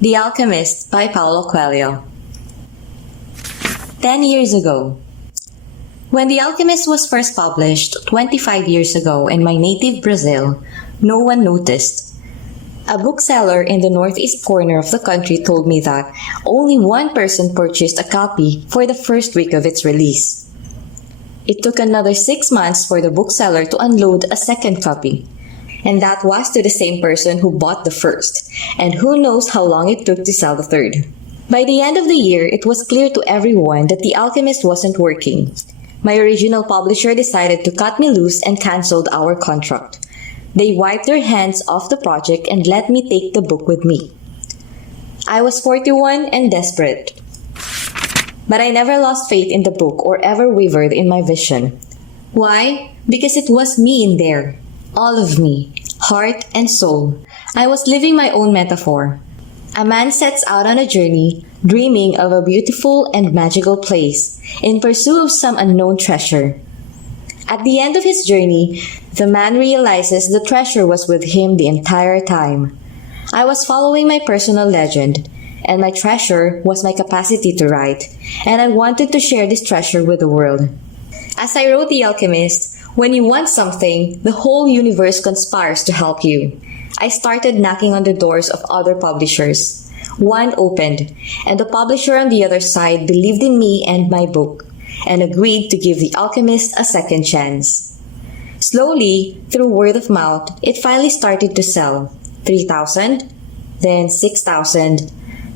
The Alchemist by Paulo Coelho. 10 years ago. When The Alchemist was first published 25 years ago in my native Brazil, no one noticed. A bookseller in the northeast corner of the country told me that only one person purchased a copy for the first week of its release. It took another 6 months for the bookseller to unload a second copy. And that was to the same person who bought the first, and who knows how long it took to sell the third. By the end of the year, it was clear to everyone that The Alchemist wasn't working. My original publisher decided to cut me loose and canceled our contract. They wiped their hands off the project and let me take the book with me. I was 41 and desperate. But I never lost faith in the book or ever wavered in my vision. Why? Because it was me in there. All of me, heart and soul. I was living my own metaphor. A man sets out on a journey, dreaming of a beautiful and magical place, in pursuit of some unknown treasure. At the end of his journey, the man realizes the treasure was with him the entire time. I was following my personal legend, and my treasure was my capacity to write, and I wanted to share this treasure with the world. As I wrote The Alchemist, when you want something, the whole universe conspires to help you. I started knocking on the doors of other publishers. One opened, and the publisher on the other side believed in me and my book, and agreed to give The Alchemist a second chance. Slowly, through word of mouth, it finally started to sell. 3,000, then 6,000,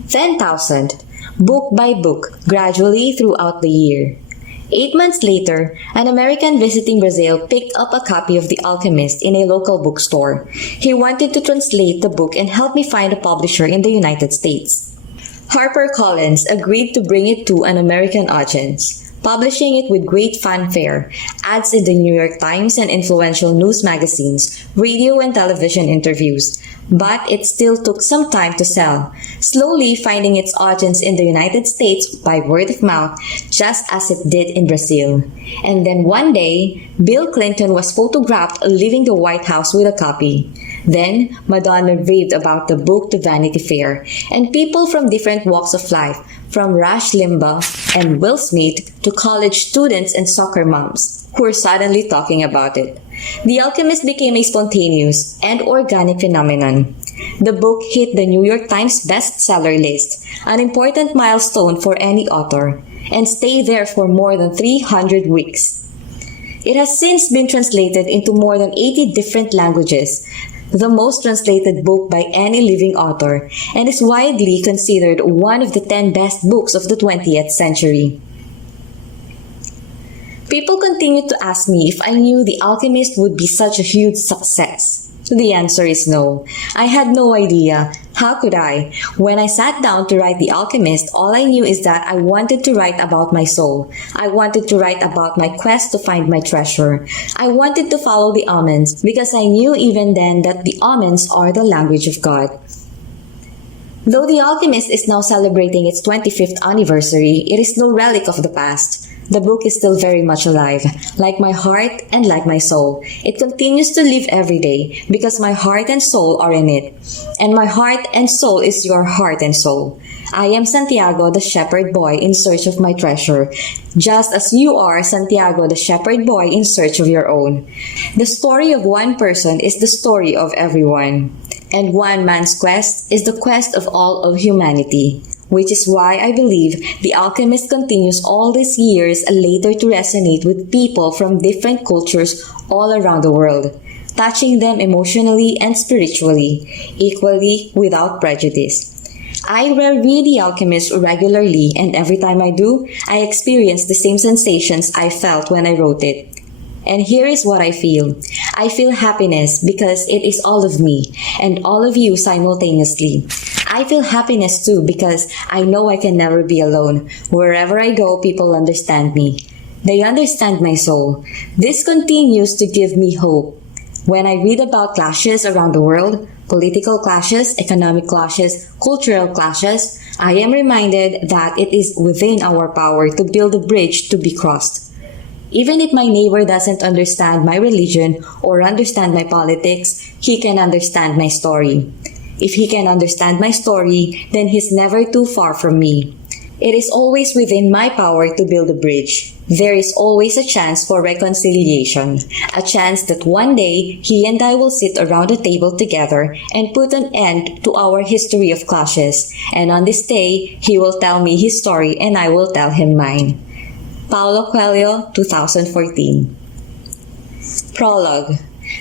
10,000, book by book, gradually throughout the year. 8 months later, an American visiting Brazil picked up a copy of The Alchemist in a local bookstore. He wanted to translate the book and help me find a publisher in the United States. HarperCollins agreed to bring it to an American audience, publishing it with great fanfare, ads in the New York Times and influential news magazines, radio and television interviews. But it still took some time to sell, slowly finding its audience in the United States by word of mouth, just as it did in Brazil. And then one day, Bill Clinton was photographed leaving the White House with a copy. Then, Madonna raved about the book to Vanity Fair, and people from different walks of life, from Rush Limbaugh and Will Smith to college students and soccer moms, who were suddenly talking about it. The Alchemist became a spontaneous and organic phenomenon. The book hit the New York Times bestseller list, an important milestone for any author, and stayed there for more than 300 weeks. It has since been translated into more than 80 different languages, the most translated book by any living author, and is widely considered one of the 10 best books of the 20th century. People continued to ask me if I knew The Alchemist would be such a huge success. The answer is no. I had no idea. How could I? When I sat down to write The Alchemist, all I knew is that I wanted to write about my soul. I wanted to write about my quest to find my treasure. I wanted to follow the omens because I knew even then that the omens are the language of God. Though The Alchemist is now celebrating its 25th anniversary, it is no relic of the past. The book is still very much alive, like my heart and like my soul. It continues to live every day because my heart and soul are in it. And my heart and soul is your heart and soul. I am Santiago, the shepherd boy in search of my treasure, just as you are Santiago, the shepherd boy in search of your own. The story of one person is the story of everyone. And one man's quest is the quest of all of humanity. Which is why I believe The Alchemist continues all these years later to resonate with people from different cultures all around the world, touching them emotionally and spiritually, equally without prejudice. I reread The Alchemist regularly, and every time I do, I experience the same sensations I felt when I wrote it. And here is what I feel. I feel happiness because it is all of me and all of you simultaneously. I feel happiness too because I know I can never be alone. Wherever I go, people understand me. They understand my soul. This continues to give me hope. When I read about clashes around the world, political clashes, economic clashes, cultural clashes, I am reminded that it is within our power to build a bridge to be crossed. Even if my neighbor doesn't understand my religion or understand my politics, he can understand my story. If he can understand my story, then he's never too far from me. It is always within my power to build a bridge. There is always a chance for reconciliation, a chance that one day he and I will sit around a table together and put an end to our history of clashes. And on this day, he will tell me his story and I will tell him mine. Paulo Coelho, 2014. Prologue.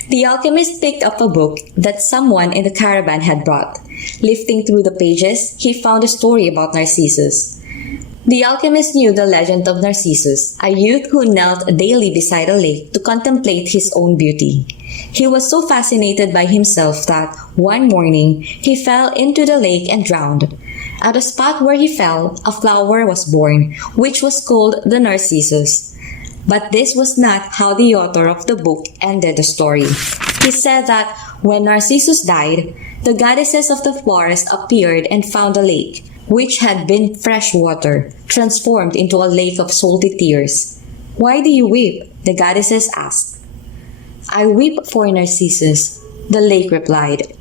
The alchemist picked up a book that someone in the caravan had brought. Lifting through the pages, he found a story about Narcissus. The alchemist knew the legend of Narcissus, a youth who knelt daily beside a lake to contemplate his own beauty. He was so fascinated by himself that, one morning, he fell into the lake and drowned. At the spot where he fell, a flower was born, which was called the Narcissus. But this was not how the author of the book ended the story. He said that when Narcissus died, the goddesses of the forest appeared and found a lake, which had been fresh water, transformed into a lake of salty tears. "Why do you weep?" the goddesses asked. "I weep for Narcissus," the lake replied.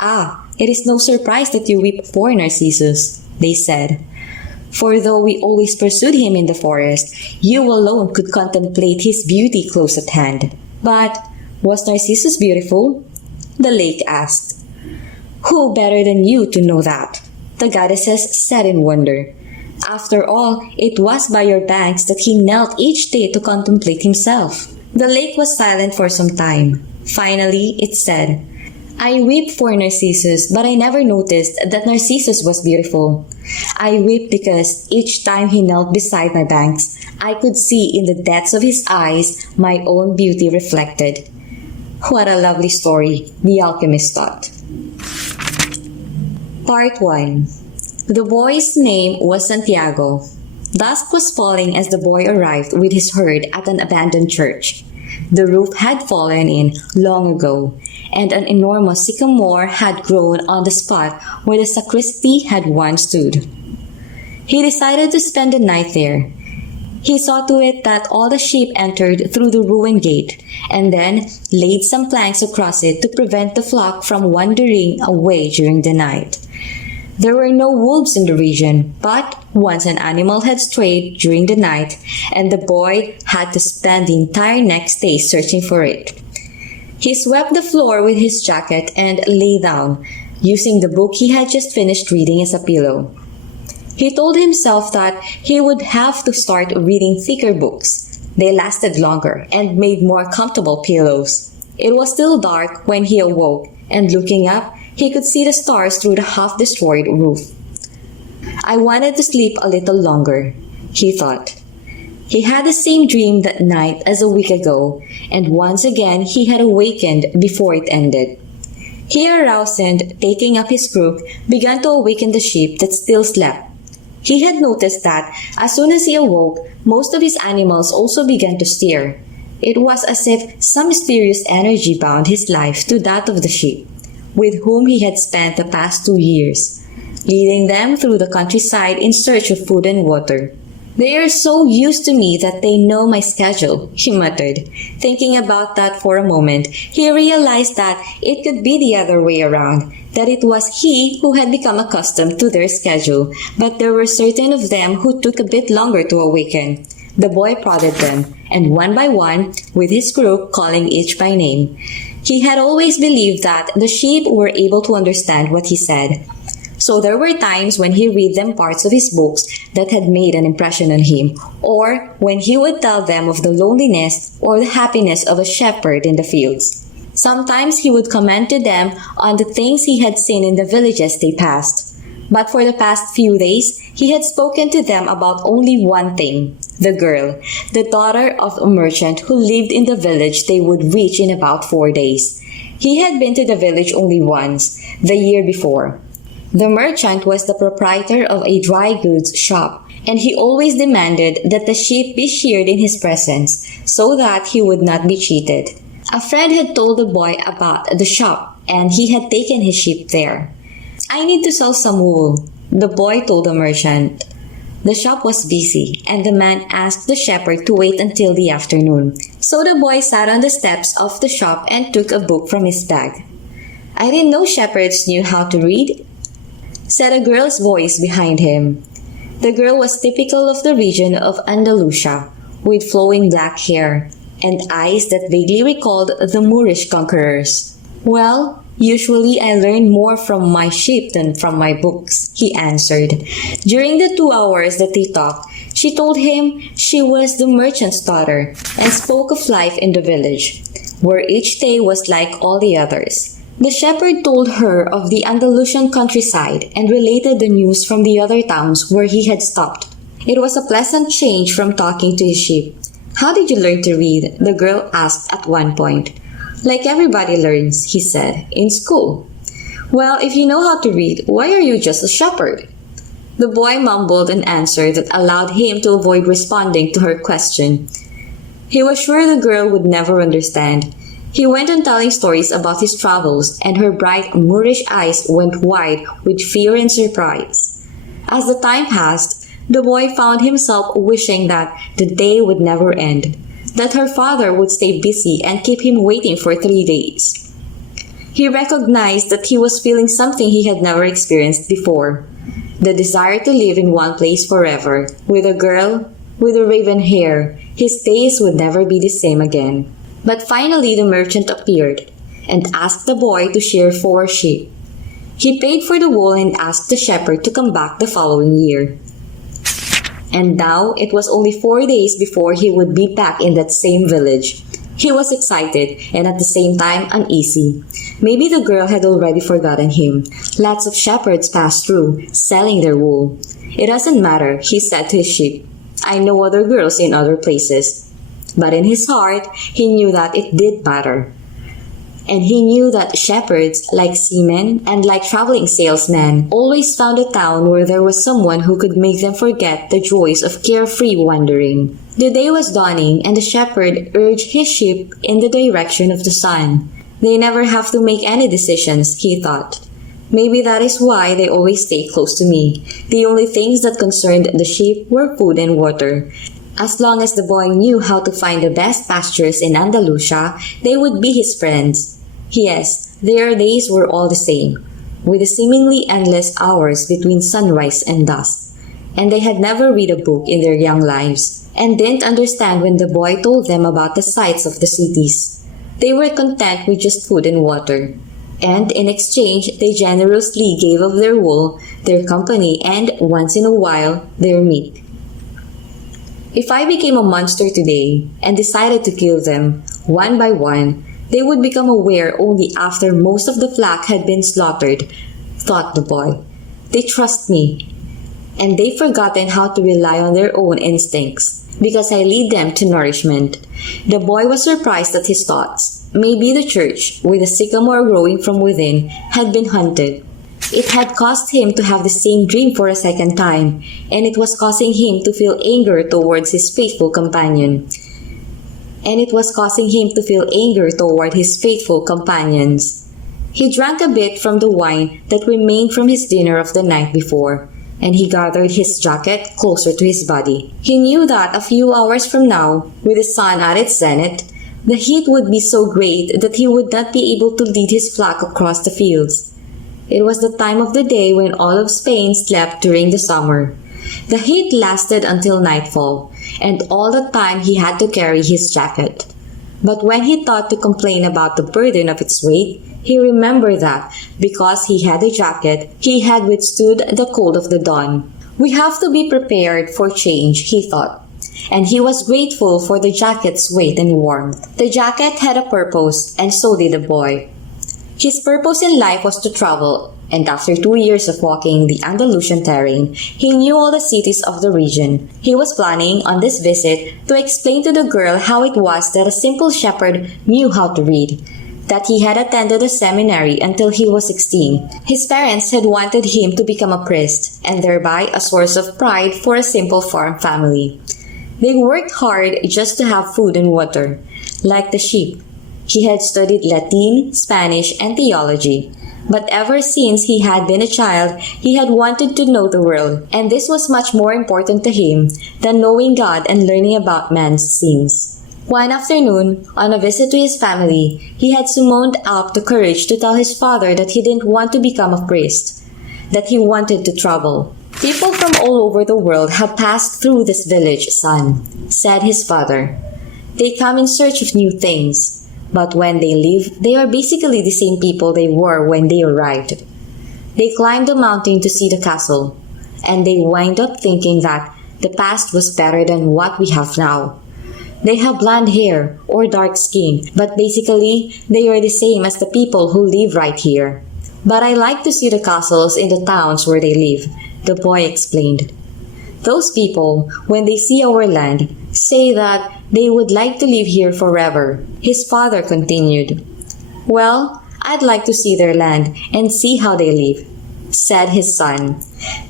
"Ah, it is no surprise that you weep for Narcissus," they said. "For though we always pursued him in the forest, you alone could contemplate his beauty close at hand." "But was Narcissus beautiful?" the lake asked. "Who better than you to know that?" the goddesses said in wonder. "After all, it was by your banks that he knelt each day to contemplate himself." The lake was silent for some time. Finally, it said, "I weep for Narcissus, but I never noticed that Narcissus was beautiful. I weep because each time he knelt beside my banks, I could see in the depths of his eyes my own beauty reflected." What a lovely story, the alchemist thought. Part 1. The boy's name was Santiago. Dusk was falling as the boy arrived with his herd at an abandoned church. The roof had fallen in long ago, and an enormous sycamore had grown on the spot where the sacristy had once stood. He decided to spend the night there. He saw to it that all the sheep entered through the ruined gate, and then laid some planks across it to prevent the flock from wandering away during the night. There were no wolves in the region, but once an animal had strayed during the night, and the boy had to spend the entire next day searching for it. He swept the floor with his jacket and lay down, using the book he had just finished reading as a pillow. He told himself that he would have to start reading thicker books. They lasted longer and made more comfortable pillows. It was still dark when he awoke, and looking up, he could see the stars through the half-destroyed roof. "I wanted to sleep a little longer," he thought. He had the same dream that night as a week ago, and once again he had awakened before it ended. He aroused and, taking up his crook, began to awaken the sheep that still slept. He had noticed that, as soon as he awoke, most of his animals also began to stir. It was as if some mysterious energy bound his life to that of the sheep, with whom he had spent the past 2 years, leading them through the countryside in search of food and water. "They are so used to me that they know my schedule," he muttered. Thinking about that for a moment, he realized that it could be the other way around, that it was he who had become accustomed to their schedule, but there were certain of them who took a bit longer to awaken. The boy prodded them, and one by one, with his crook calling each by name. He had always believed that the sheep were able to understand what he said. So there were times when he read them parts of his books that had made an impression on him, or when he would tell them of the loneliness or the happiness of a shepherd in the fields. Sometimes he would comment to them on the things he had seen in the villages they passed. But for the past few days, he had spoken to them about only one thing: the girl, the daughter of a merchant who lived in the village they would reach in about 4 days. He had been to the village only once, the year before. The merchant was the proprietor of a dry goods shop, and he always demanded that the sheep be sheared in his presence, so that he would not be cheated. A friend had told the boy about the shop, and he had taken his sheep there. "I need to sell some wool," the boy told the merchant. The shop was busy, and the man asked the shepherd to wait until the afternoon. So the boy sat on the steps of the shop and took a book from his bag. I didn't know shepherds knew how to read, said a girl's voice behind him. The girl was typical of the region of Andalusia, with flowing black hair and eyes that vaguely recalled the Moorish conquerors. Well, usually I learn more from my sheep than from my books, he answered. During the 2 hours that they talked, she told him she was the merchant's daughter and spoke of life in the village, where each day was like all the others. The shepherd told her of the Andalusian countryside and related the news from the other towns where he had stopped. It was a pleasant change from talking to his sheep. How did you learn to read? The girl asked at one point. Like everybody learns, he said, in school. Well, if you know how to read, why are you just a shepherd? The boy mumbled an answer that allowed him to avoid responding to her question. He was sure the girl would never understand. He went on telling stories about his travels, and her bright Moorish eyes went wide with fear and surprise. As the time passed, the boy found himself wishing that the day would never end, that her father would stay busy and keep him waiting for 3 days. He recognized that he was feeling something he had never experienced before, the desire to live in one place forever, with a girl with a raven hair. His days would never be the same again. But finally the merchant appeared and asked the boy to shear 4 sheep. He paid for the wool and asked the shepherd to come back the following year. And now it was only 4 days before he would be back in that same village. He was excited and at the same time uneasy. Maybe the girl had already forgotten him. Lots of shepherds passed through, selling their wool. It doesn't matter, he said to his sheep. I know other girls in other places. But in his heart, he knew that it did matter. And he knew that shepherds, like seamen and like traveling salesmen, always found a town where there was someone who could make them forget the joys of carefree wandering. The day was dawning, and the shepherd urged his sheep in the direction of the sun. They never have to make any decisions, he thought. Maybe that is why they always stay close to me. The only things that concerned the sheep were food and water. As long as the boy knew how to find the best pastures in Andalusia, they would be his friends. Yes, their days were all the same, with the seemingly endless hours between sunrise and dusk. And they had never read a book in their young lives, and didn't understand when the boy told them about the sights of the cities. They were content with just food and water. And in exchange, they generously gave of their wool, their company, and, once in a while, their meat. If I became a monster today and decided to kill them, one by one, they would become aware only after most of the flock had been slaughtered, thought the boy. They trust me, and they've forgotten how to rely on their own instincts, because I lead them to nourishment. The boy was surprised at his thoughts. Maybe the church, with a sycamore growing from within, had been hunted. It had caused him to have the same dream for a second time, and it was causing him to feel anger towards his faithful companion. He drank a bit from the wine that remained from his dinner of the night before, and he gathered his jacket closer to his body. He knew that a few hours from now, with the sun at its zenith, the heat would be so great that he would not be able to lead his flock across the fields. It was the time of the day when all of Spain slept during the summer. The heat lasted until nightfall, and all the time he had to carry his jacket. But when he thought to complain about the burden of its weight, he remembered that, because he had a jacket, he had withstood the cold of the dawn. We have to be prepared for change, he thought. And he was grateful for the jacket's weight and warmth. The jacket had a purpose, and so did the boy. His purpose in life was to travel, and after 2 years of walking the Andalusian terrain, he knew all the cities of the region. He was planning on this visit to explain to the girl how it was that a simple shepherd knew how to read, that he had attended a seminary until he was 16. His parents had wanted him to become a priest, and thereby a source of pride for a simple farm family. They worked hard just to have food and water, like the sheep. He had studied Latin, Spanish, and theology. But ever since he had been a child, he had wanted to know the world, and this was much more important to him than knowing God and learning about man's sins. One afternoon, on a visit to his family, he had summoned up the courage to tell his father that he didn't want to become a priest, that he wanted to travel. "People from all over the world have passed through this village, son," said his father. "They come in search of new things, but when they leave, they are basically the same people they were when they arrived. They climbed the mountain to see the castle, and they wind up thinking that the past was better than what we have now. They have blonde hair or dark skin, but basically, they are the same as the people who live right here. But I like to see the castles in the towns where they live," the boy explained. "Those people, when they see our land, say that they would like to live here forever," his father continued. "Well, I'd like to see their land and see how they live," said his son.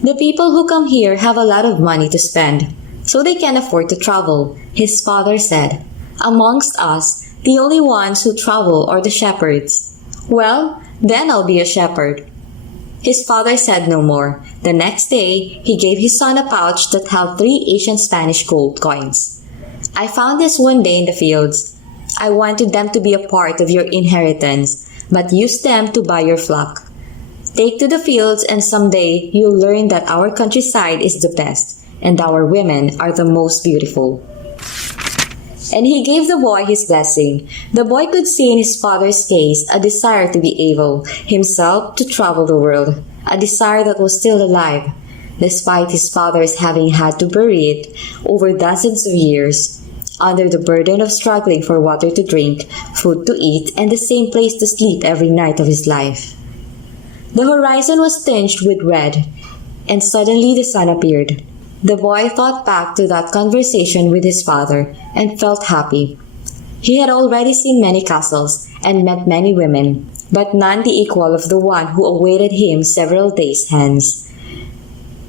"The people who come here have a lot of money to spend, so they can afford to travel," his father said. "Amongst us, the only ones who travel are the shepherds. Well, then I'll be a shepherd." His father said no more. The next day, he gave his son a pouch that held 3 ancient Spanish gold coins. "I found this one day in the fields. I wanted them to be a part of your inheritance, but use them to buy your flock. Take to the fields and someday you'll learn that our countryside is the best, and our women are the most beautiful." And he gave the boy his blessing. The boy could see in his father's face a desire to be able, himself, to travel the world, a desire that was still alive, despite his father's having had to bury it over dozens of years, under the burden of struggling for water to drink, food to eat, and the same place to sleep every night of his life. The horizon was tinged with red, and suddenly the sun appeared. The boy thought back to that conversation with his father and felt happy. He had already seen many castles and met many women, but none the equal of the one who awaited him several days hence.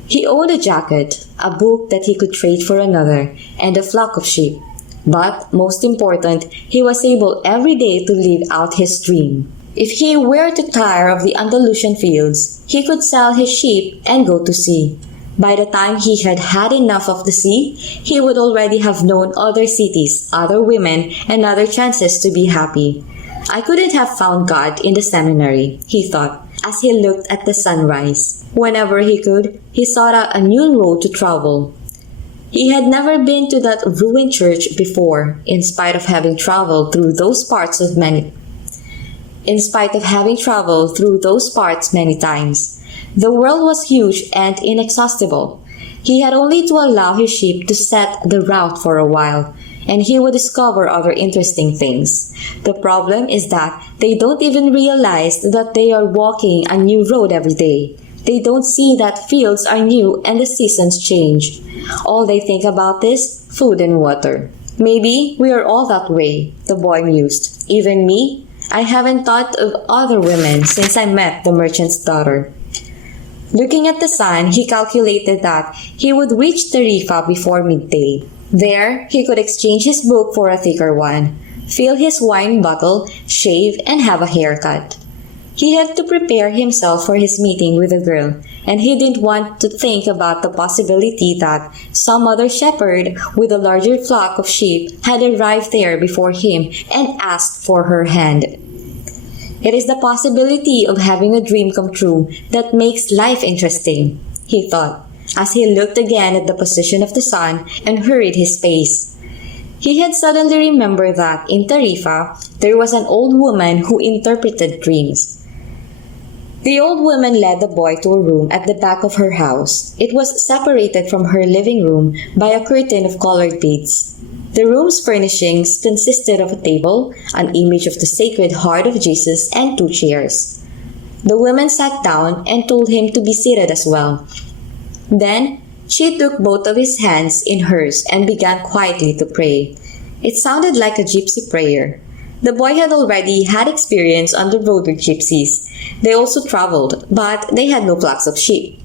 He owned a jacket, a book that he could trade for another, and a flock of sheep. But, most important, he was able every day to live out his dream. If he were to tire of the Andalusian fields, he could sell his sheep and go to sea. By the time he had had enough of the sea, he would already have known other cities, other women, and other chances to be happy. "I couldn't have found God in the seminary," he thought, as he looked at the sunrise. Whenever he could, he sought out a new road to travel. He had never been to that ruined church before, in spite of having traveled through those parts many times. The world was huge and inexhaustible. He had only to allow his sheep to set the route for a while, and he would discover other interesting things. The problem is that they don't even realize that they are walking a new road every day. They don't see that fields are new and the seasons change. All they think about is food and water. "Maybe we are all that way," the boy mused. "Even me? I haven't thought of other women since I met the merchant's daughter." Looking at the sun, he calculated that he would reach Tarifa before midday. There, he could exchange his book for a thicker one, fill his wine bottle, shave, and have a haircut. He had to prepare himself for his meeting with the girl, and he didn't want to think about the possibility that some other shepherd with a larger flock of sheep had arrived there before him and asked for her hand. It is the possibility of having a dream come true that makes life interesting, he thought, as he looked again at the position of the sun and hurried his pace. He had suddenly remembered that in Tarifa there was an old woman who interpreted dreams. The old woman led the boy to a room at the back of her house. It was separated from her living room by a curtain of colored beads. The room's furnishings consisted of a table, an image of the Sacred Heart of Jesus, and 2 chairs. The woman sat down and told him to be seated as well. Then, she took both of his hands in hers and began quietly to pray. It sounded like a gypsy prayer. The boy had already had experience on the road with gypsies. They also traveled, but they had no flocks of sheep.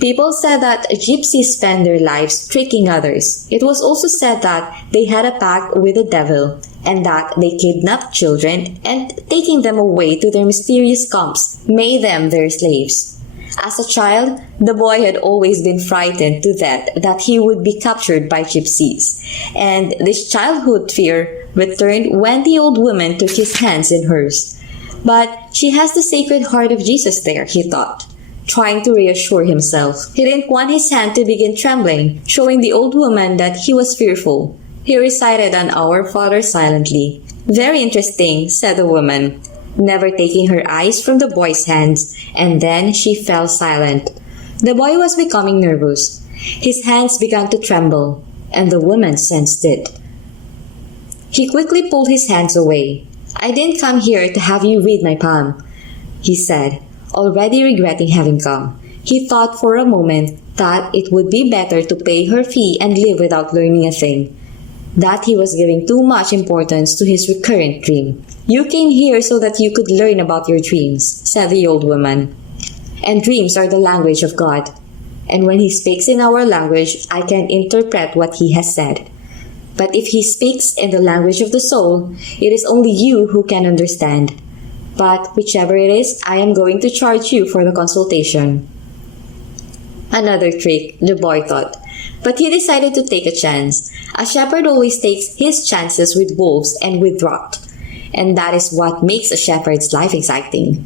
People said that gypsies spend their lives tricking others. It was also said that they had a pact with the devil, and that they kidnapped children and, taking them away to their mysterious camps, made them their slaves. As a child, the boy had always been frightened to death that he would be captured by gypsies. And this childhood fear returned when the old woman took his hands in hers. But she has the Sacred Heart of Jesus there, he thought, trying to reassure himself. He didn't want his hand to begin trembling, showing the old woman that he was fearful. He recited an Our Father silently. "Very interesting," said the woman, never taking her eyes from the boy's hands, and then she fell silent. The boy was becoming nervous. His hands began to tremble, and the woman sensed it. He quickly pulled his hands away. "I didn't come here to have you read my palm," he said, already regretting having come. He thought for a moment that it would be better to pay her fee and leave without learning a thing, that he was giving too much importance to his recurrent dream. "You came here so that you could learn about your dreams," said the old woman. "And dreams are the language of God. And when he speaks in our language, I can interpret what he has said. But if he speaks in the language of the soul, it is only you who can understand. But whichever it is, I am going to charge you for the consultation." Another trick, the boy thought. But he decided to take a chance. A shepherd always takes his chances with wolves and with drought. And that is what makes a shepherd's life exciting.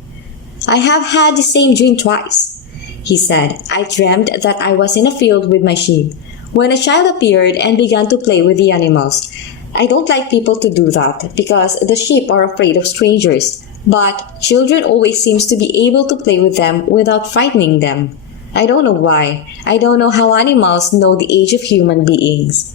"I have had the same dream twice," he said. "I dreamed that I was in a field with my sheep, when a child appeared and began to play with the animals. I don't like people to do that, because the sheep are afraid of strangers. But children always seem to be able to play with them without frightening them. I don't know why. I don't know how animals know the age of human beings."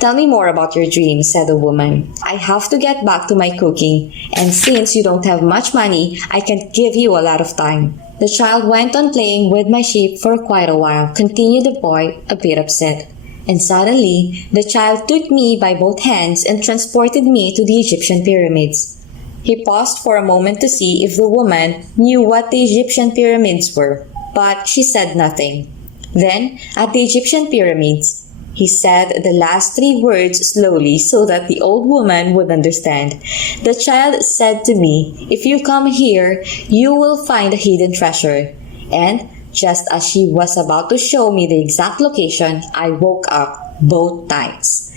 "Tell me more about your dreams," said the woman. "I have to get back to my cooking, and since you don't have much money, I can't give you a lot of time." "The child went on playing with my sheep for quite a while," continued the boy, a bit upset. "And suddenly, the child took me by both hands and transported me to the Egyptian pyramids." He paused for a moment to see if the woman knew what the Egyptian pyramids were, but she said nothing. Then, at the Egyptian pyramids, he said the last three words slowly so that the old woman would understand. "The child said to me, 'If you come here, you will find a hidden treasure.' And just as she was about to show me the exact location, I woke up both times."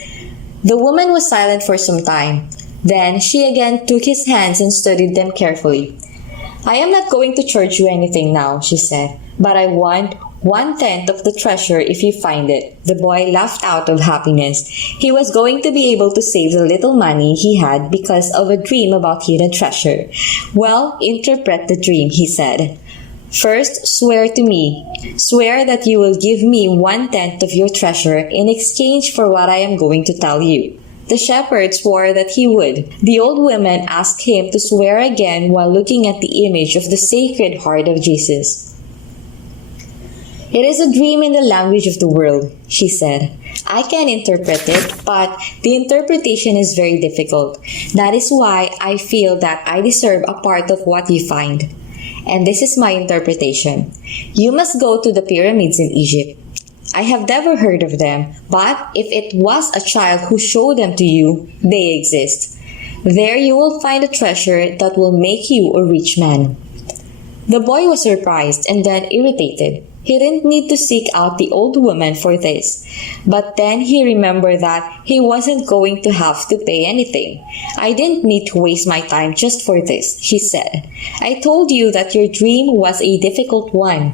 The woman was silent for some time. Then she again took his hands and studied them carefully. "I am not going to charge you anything now," she said, "but I want 1/10 of the treasure if you find it." The boy laughed out of happiness. He was going to be able to save the little money he had because of a dream about hidden treasure. "Well, interpret the dream," he said. "First, swear to me. Swear that you will give me 1/10 of your treasure in exchange for what I am going to tell you." The shepherd swore that he would. The old woman asked him to swear again while looking at the image of the Sacred Heart of Jesus. "It is a dream in the language of the world," she said. "I can interpret it, but the interpretation is very difficult. That is why I feel that I deserve a part of what you find. And this is my interpretation. You must go to the pyramids in Egypt. I have never heard of them, but if it was a child who showed them to you, they exist. There you will find a treasure that will make you a rich man." The boy was surprised and then irritated. He didn't need to seek out the old woman for this. But then he remembered that he wasn't going to have to pay anything. "I didn't need to waste my time just for this," he said. "I told you that your dream was a difficult one.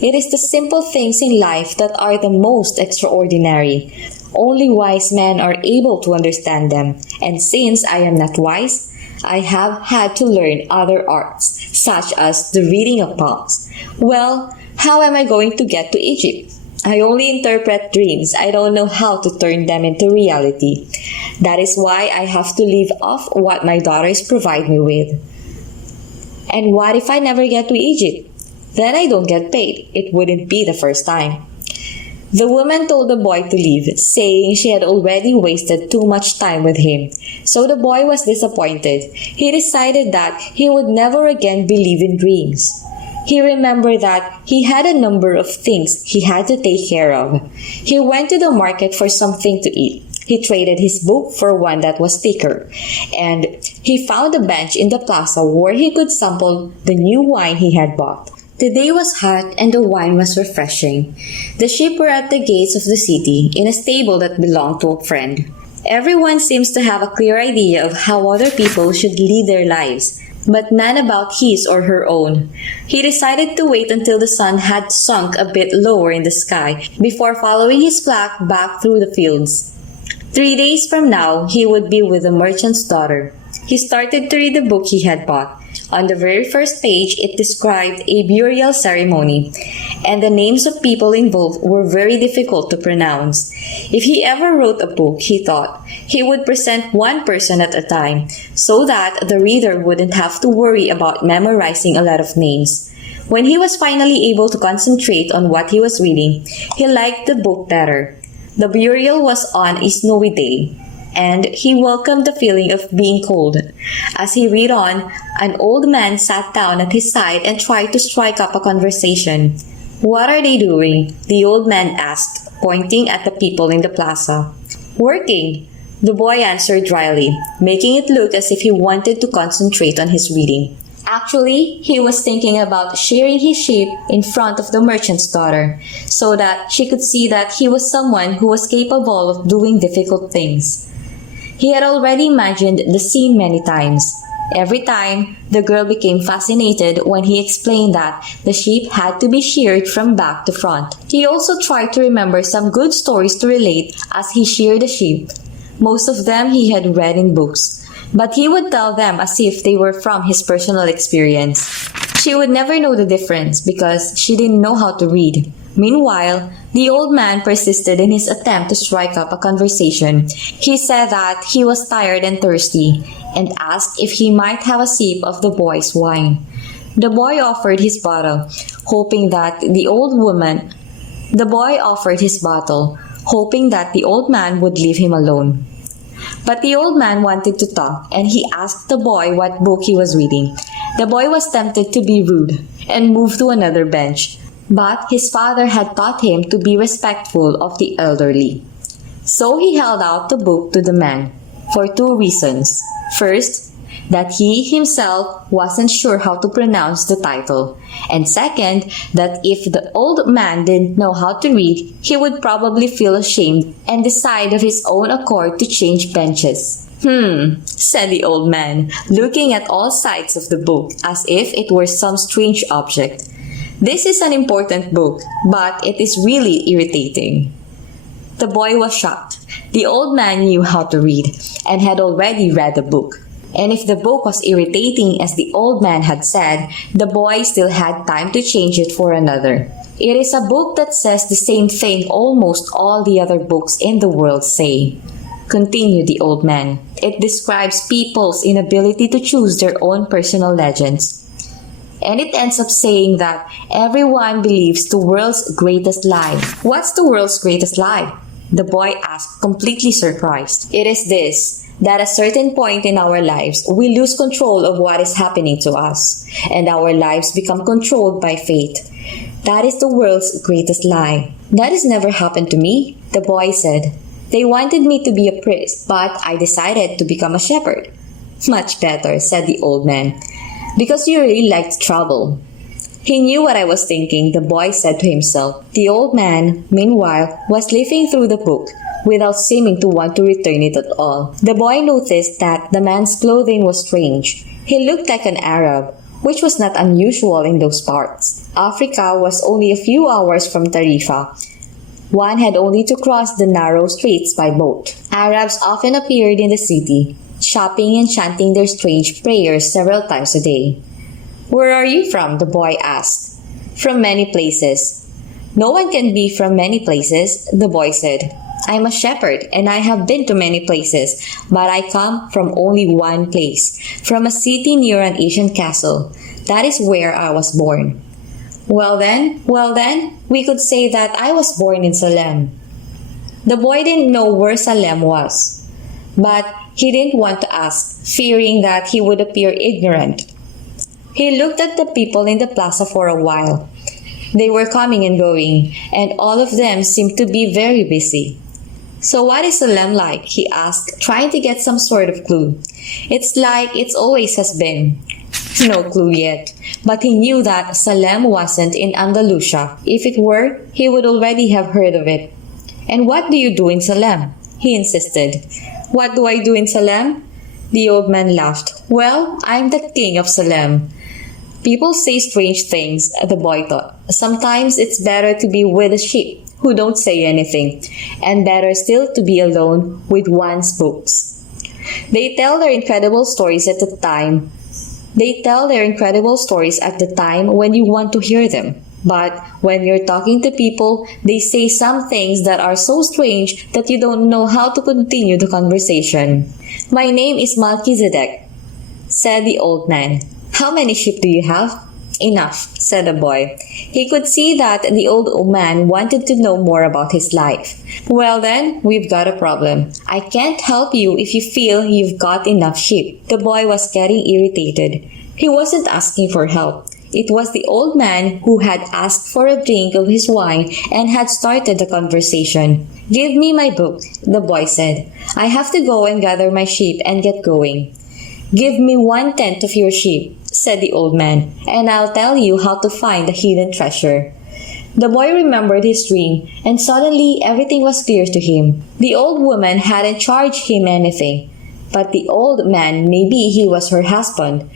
It is the simple things in life that are the most extraordinary. Only wise men are able to understand them. And since I am not wise, I have had to learn other arts, such as the reading of palms. Well, how am I going to get to Egypt? I only interpret dreams. I don't know how to turn them into reality. That is why I have to live off what my daughters provide me with." "And what if I never get to Egypt? Then I don't get paid. It wouldn't be the first time." The woman told the boy to leave, saying she had already wasted too much time with him. So the boy was disappointed. He decided that he would never again believe in dreams. He remembered that he had a number of things he had to take care of. He went to the market for something to eat. He traded his book for one that was thicker, and he found a bench in the plaza where he could sample the new wine he had bought. The day was hot and the wine was refreshing. The sheep were at the gates of the city in a stable that belonged to a friend. Everyone seems to have a clear idea of how other people should lead their lives, but none about his or her own. He decided to wait until the sun had sunk a bit lower in the sky before following his flock back through the fields. 3 days from now, he would be with the merchant's daughter. He started to read the book he had bought. On the very first page, it described a burial ceremony, and the names of people involved were very difficult to pronounce. If he ever wrote a book, he thought, he would present one person at a time, so that the reader wouldn't have to worry about memorizing a lot of names. When he was finally able to concentrate on what he was reading, he liked the book better. The burial was on a snowy day, and he welcomed the feeling of being cold. As he read on, an old man sat down at his side and tried to strike up a conversation. "What are they doing?" the old man asked, pointing at the people in the plaza. "Working," the boy answered dryly, making it look as if he wanted to concentrate on his reading. Actually, he was thinking about shearing his sheep in front of the merchant's daughter, so that she could see that he was someone who was capable of doing difficult things. He had already imagined the scene many times. Every time, the girl became fascinated when he explained that the sheep had to be sheared from back to front. He also tried to remember some good stories to relate as he sheared the sheep. Most of them he had read in books, but he would tell them as if they were from his personal experience. She would never know the difference because she didn't know how to read. Meanwhile, the old man persisted in his attempt to strike up a conversation. He said that he was tired and thirsty, and asked if he might have a sip of the boy's wine. The boy offered his bottle, hoping that the old man would leave him alone. But the old man wanted to talk, and he asked the boy what book he was reading. The boy was tempted to be rude and moved to another bench, but his father had taught him to be respectful of the elderly. So he held out the book to the man, for 2 reasons. First, that he himself wasn't sure how to pronounce the title, and second, that if the old man didn't know how to read, he would probably feel ashamed and decide of his own accord to change benches. Said the old man, looking at all sides of the book as if it were some strange object. "This is an important book, but it is really irritating." The boy was shocked. The old man knew how to read, and had already read the book. And if the book was irritating as the old man had said, the boy still had time to change it for another. It is a book that says the same thing almost all the other books in the world say, continued the old man. It describes people's inability to choose their own personal legends. And it ends up saying that everyone believes the world's greatest lie. What's the world's greatest lie? The boy asked, completely surprised. It is this, that at a certain point in our lives, we lose control of what is happening to us, and our lives become controlled by fate. That is the world's greatest lie. That has never happened to me, the boy said. They wanted me to be a priest, but I decided to become a shepherd. Much better, said the old man, because you really liked trouble. He knew what I was thinking, the boy said to himself. The old man, meanwhile, was leafing through the book, without seeming to want to return it at all. The boy noticed that the man's clothing was strange. He looked like an Arab, which was not unusual in those parts. Africa was only a few hours from Tarifa. One had only to cross the narrow streets by boat. Arabs often appeared in the city, shopping and chanting their strange prayers several times a day. Where are you from? The boy asked. From many places. No one can be from many places, the boy said. I'm a shepherd and I have been to many places, but I come from only one place, from a city near an ancient castle. That is where I was born. Well then, we could say that I was born in Salem. The boy didn't know where Salem was, but he didn't want to ask, fearing that he would appear ignorant. He looked at the people in the plaza for a while. They were coming and going, and all of them seemed to be very busy. So what is Salem like? He asked, trying to get some sort of clue. It's like it always has been. No clue yet, but he knew that Salem wasn't in Andalusia. If it were, he would already have heard of it. "And what do you do in Salem?" he insisted. "What do I do in Salem?" The old man laughed. "Well, I'm the king of Salem." People say strange things, the boy thought. Sometimes it's better to be with the sheep, who don't say anything, and better still to be alone with one's books. They tell their incredible stories at the time. They tell their incredible stories at the time when you want to hear them. But when you're talking to people, they say some things that are so strange that you don't know how to continue the conversation. "My name is Melchizedek," said the old man. "How many sheep do you have?" "Enough," said the boy. He could see that the old man wanted to know more about his life. "Well then, we've got a problem. I can't help you if you feel you've got enough sheep." The boy was getting irritated. He wasn't asking for help. It was the old man who had asked for a drink of his wine and had started the conversation. "Give me my book," the boy said. "I have to go and gather my sheep and get going." "Give me 1/10 of your sheep," said the old man, "and I'll tell you how to find the hidden treasure." The boy remembered his dream, and suddenly everything was clear to him. The old woman hadn't charged him anything, but the old man, maybe he was her husband,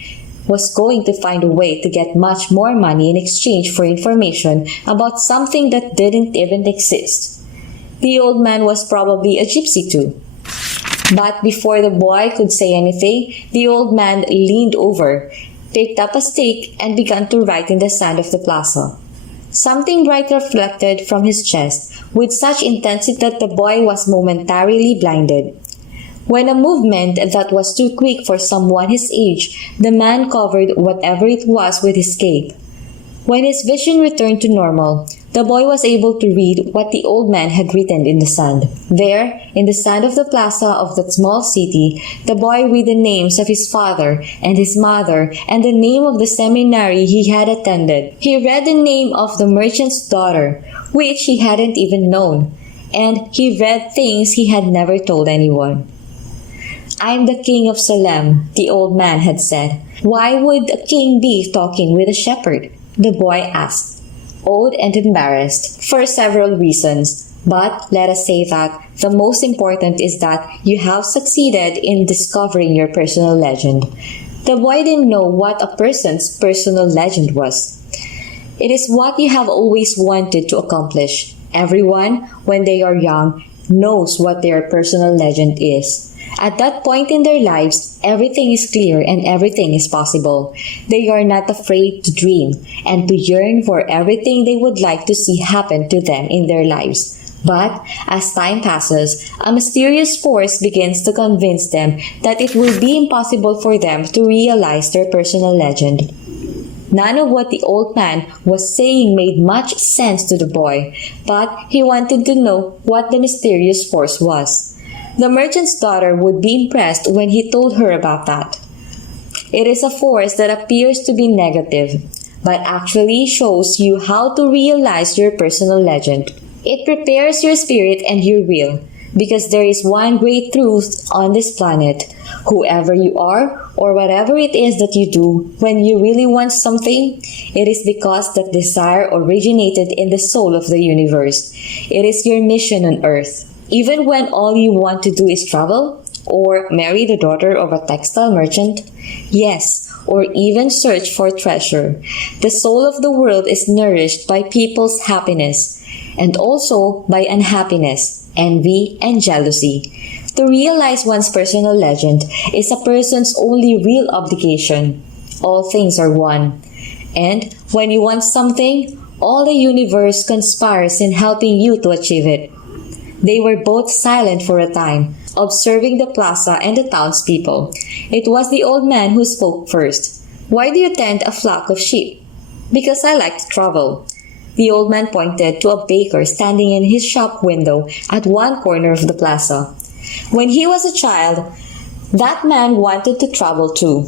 was going to find a way to get much more money in exchange for information about something that didn't even exist. The old man was probably a gypsy too. But before the boy could say anything, the old man leaned over, picked up a stick, and began to write in the sand of the plaza. Something bright reflected from his chest with such intensity that the boy was momentarily blinded. When a movement that was too quick for someone his age, the man covered whatever it was with his cape. When his vision returned to normal, the boy was able to read what the old man had written in the sand. There, in the sand of the plaza of that small city, the boy read the names of his father and his mother and the name of the seminary he had attended. He read the name of the merchant's daughter, which he hadn't even known, and he read things he had never told anyone. "I'm the king of Salem," the old man had said. "Why would a king be talking with a shepherd?" the boy asked, awed and embarrassed. "For several reasons, but let us say that the most important is that you have succeeded in discovering your personal legend." The boy didn't know what a person's personal legend was. It is what you have always wanted to accomplish. Everyone, when they are young, knows what their personal legend is. At that point in their lives, everything is clear and everything is possible. They are not afraid to dream and to yearn for everything they would like to see happen to them in their lives. But as time passes, a mysterious force begins to convince them that it will be impossible for them to realize their personal legend. None of what the old man was saying made much sense to the boy, but he wanted to know what the mysterious force was. The merchant's daughter would be impressed when he told her about that. It is a force that appears to be negative, but actually shows you how to realize your personal legend. It prepares your spirit and your will, because there is one great truth on this planet. Whoever you are, or whatever it is that you do, when you really want something, it is because that desire originated in the soul of the universe. It is your mission on earth. Even when all you want to do is travel, or marry the daughter of a textile merchant, yes, or even search for treasure, the soul of the world is nourished by people's happiness, and also by unhappiness, envy, and jealousy. To realize one's personal legend is a person's only real obligation. All things are one. And when you want something, all the universe conspires in helping you to achieve it. They were both silent for a time, observing the plaza and the townspeople. It was the old man who spoke first. "Why do you tend a flock of sheep?" "Because I like to travel." The old man pointed to a baker standing in his shop window at one corner of the plaza. When he was a child, that man wanted to travel too.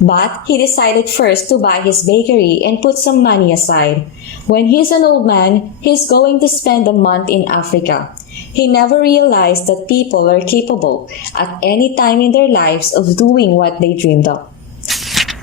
But he decided first to buy his bakery and put some money aside. When he's an old man, he's going to spend a month in Africa. He never realized that people are capable at any time in their lives of doing what they dreamed of.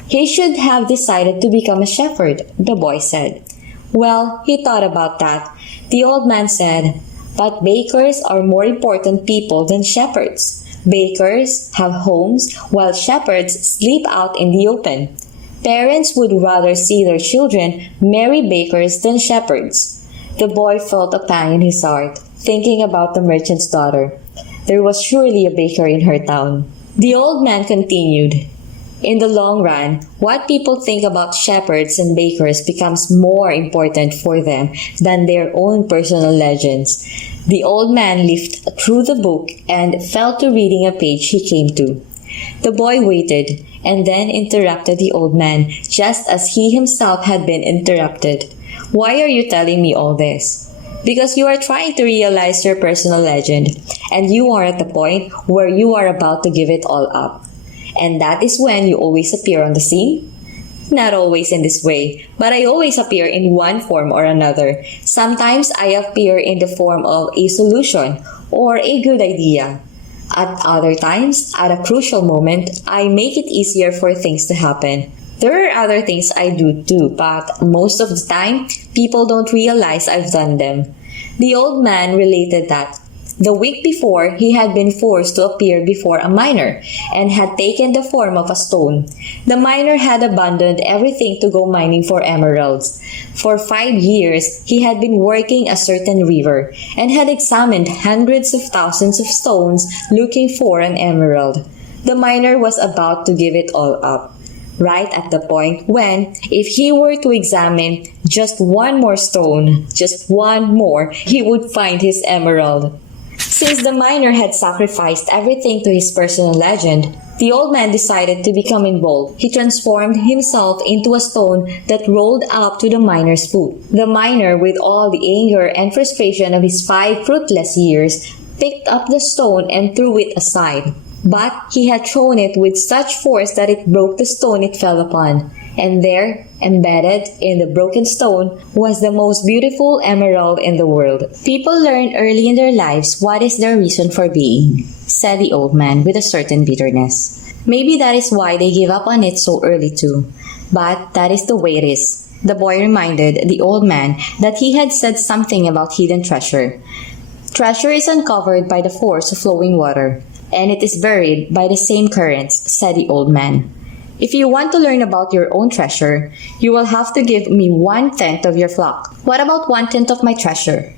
He should have decided to become a shepherd, the boy said. Well, he thought about that. The old man said, but bakers are more important people than shepherds. Bakers have homes while shepherds sleep out in the open. Parents would rather see their children marry bakers than shepherds. The boy felt a pang in his heart, thinking about the merchant's daughter. There was surely a baker in her town. The old man continued, in the long run, what people think about shepherds and bakers becomes more important for them than their own personal legends. The old man leafed through the book and fell to reading a page he came to. The boy waited and then interrupted the old man just as he himself had been interrupted. Why are you telling me all this? Because you are trying to realize your personal legend, and you are at the point where you are about to give it all up. And that is when you always appear on the scene? Not always in this way, but I always appear in one form or another. Sometimes I appear in the form of a solution or a good idea. At other times, at a crucial moment, I make it easier for things to happen. There are other things I do too, but most of the time, people don't realize I've done them. The old man related that the week before, he had been forced to appear before a miner and had taken the form of a stone. The miner had abandoned everything to go mining for emeralds. For 5 years, he had been working a certain river and had examined hundreds of thousands of stones looking for an emerald. The miner was about to give it all up, right at the point when, if he were to examine just one more stone, just one more, he would find his emerald. Since the miner had sacrificed everything to his personal legend, the old man decided to become involved. He transformed himself into a stone that rolled up to the miner's foot. The miner, with all the anger and frustration of his 5 fruitless years, picked up the stone and threw it aside. But he had thrown it with such force that it broke the stone it fell upon. And there, embedded in the broken stone, was the most beautiful emerald in the world. People learn early in their lives what is their reason for being, said the old man with a certain bitterness. Maybe that is why they give up on it so early too. But that is the way it is. The boy reminded the old man that he had said something about hidden treasure. Treasure is uncovered by the force of flowing water, and it is buried by the same currents, said the old man. If you want to learn about your own treasure, you will have to give me 1/10 of your flock. What about 1/10 of my treasure?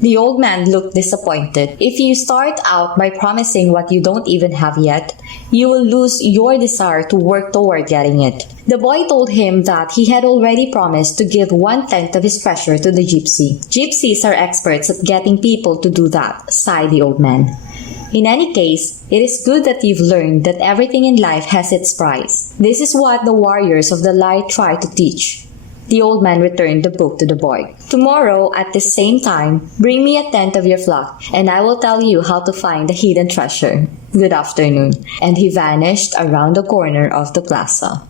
The old man looked disappointed. If you start out by promising what you don't even have yet, you will lose your desire to work toward getting it. The boy told him that he had already promised to give 1/10 of his treasure to the gypsy. Gypsies are experts at getting people to do that, sighed the old man. In any case, it is good that you've learned that everything in life has its price. This is what the warriors of the light try to teach. The old man returned the book to the boy. Tomorrow, at the same time, bring me 1/10 of your flock, and I will tell you how to find the hidden treasure. Good afternoon. And he vanished around the corner of the plaza.